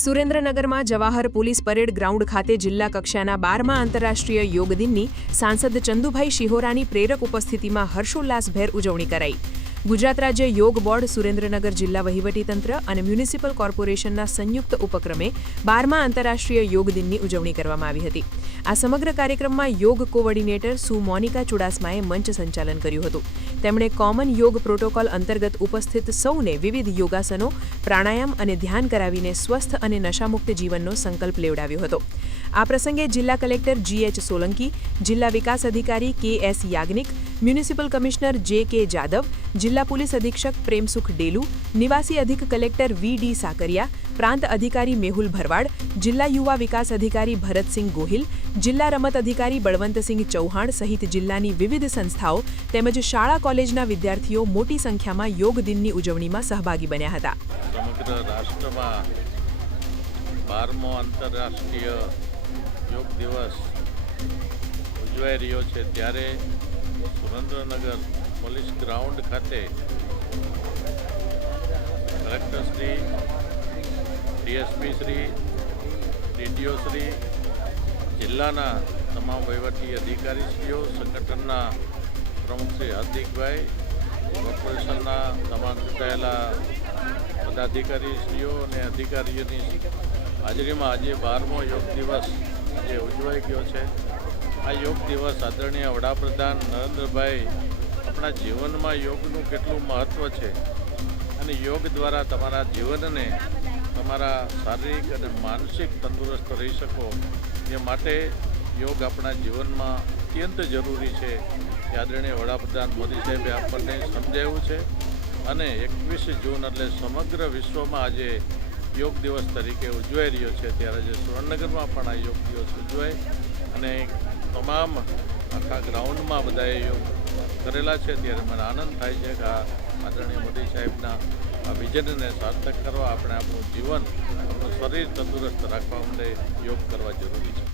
સુરેન્દ્રનગરમાં Jawahar police parade ground ખાતે જિલ્લા કક્ષાના 12મા આંતરરાષ્ટ્રીય યોગ દિનની સાંસદ ચંદુભાઈ શિહોરાની પ્રેરક ઉપસ્થિતિમાં હર્ષોલ્લાસભેર ઉજવણી કરાઈ. ગુજરાત રાજ્ય યોગ બોર્ડ, સુરેન્દ્રનગર જિલ્લા વહીવટીતંત્ર અને મ્યુનિસિપલ કોર્પોરેશનના સંયુક્ત ઉપક્રમે 12મા આંતરરાષ્ટ્રીય યોગ દિનની ઉજવણી કરવામાં આવી હતી. આ સમગ્ર કાર્યક્રમમાં યોગ કોઓર્ડિનેટર સુ મોનિકા ચુડાસમાએ મંચ સંચાલન કર્યું હતું. તેમણે કોમન યોગ પ્રોટોકોલ અંતર્ગત ઉપસ્થિત સૌને વિવિધ યોગાસનો, પ્રાણાયામ અને ધ્યાન કરાવીને સ્વસ્થ અને નશામુક્ત જીવનનો સંકલ્પ લેવડાવ્યો હતો. આ પ્રસંગે જિલ્લા કલેક્ટર GH સોલંકી, જિલ્લા વિકાસ અધિકારી KS Yagnik, municipal commissioner JK Jadav, જિલ્લા પોલીસ અધિક્ષક પ્રેમસુખ ડેલુ, નિવાસી અધિક કલેક્ટર VD સાકરિયા, પ્રાંત અધિકારી મેહુલ ભરવાડ, જિલ્લા યુવા વિકાસ અધિકારી ભરતસિંહ ગોહિલ, જિલ્લા રમત અધિકારી બળવંતસિંહ ચૌહાણ સહિત જિલ્લાની વિવિધ સંસ્થાઓ તેમજ શાળા કોલેજના વિદ્યાર્થીઓ મોટી સંખ્યામાં યોગ દિનની ઉજવણીમાં સહભાગી બન્યા હતા. સમગ્ર રાષ્ટ્રમાં 12મો આંતરરાષ્ટ્રીય યોગ દિવસ ઉજવાઈ રહ્યો છે ત્યારે સુરેન્દ્રનગર પોલીસ ગ્રાઉન્ડ ખાતે કલેક્ટરશ્રી, DSP શ્રી, DDO શ્રી, જિલ્લાના તમામ વહીવટી અધિકારીશ્રીઓ, સંગઠનના પ્રમુખ શ્રી હાર્દિકભાઈ, કોર્પોરેશનના તમામ ચૂંટાયેલા પદાધિકારીશ્રીઓ અને અધિકારીઓની હાજરીમાં આજે 12મો યોગ દિવસ આજે ઉજવાઈ ગયો છે. આ યોગ દિવસ આદરણીય વડાપ્રધાન નરેન્દ્રભાઈ આપણા જીવનમાં યોગનું કેટલું મહત્ત્વ છે અને યોગ દ્વારા તમારા જીવનને તમારા શારીરિક અને માનસિક તંદુરસ્ત રહી શકો એ માટે યોગ આપણા જીવનમાં અત્યંત જરૂરી છે. એ આદરણીય વડાપ્રધાન મોદી સાહેબે આપણને સમજાવ્યું છે અને 21 જૂન એટલે સમગ્ર વિશ્વમાં આજે યોગ દિવસ તરીકે ઉજવાઈ રહ્યો છે. ત્યારે જે સુરેન્દ્રનગરમાં પણ આ યોગ દિવસ ઉજવાય અને તમામ આખા ગ્રાઉન્ડમાં બધાએ યોગ કરેલા છે ત્યારે મને આનંદ થાય છે કે આ આદરણીય મોદી સાહેબના આ વિઝનને સાર્થક કરવા આપણે આપણું જીવન, આપણું શરીર તંદુરસ્ત રાખવા માટે યોગ કરવા જરૂરી છે.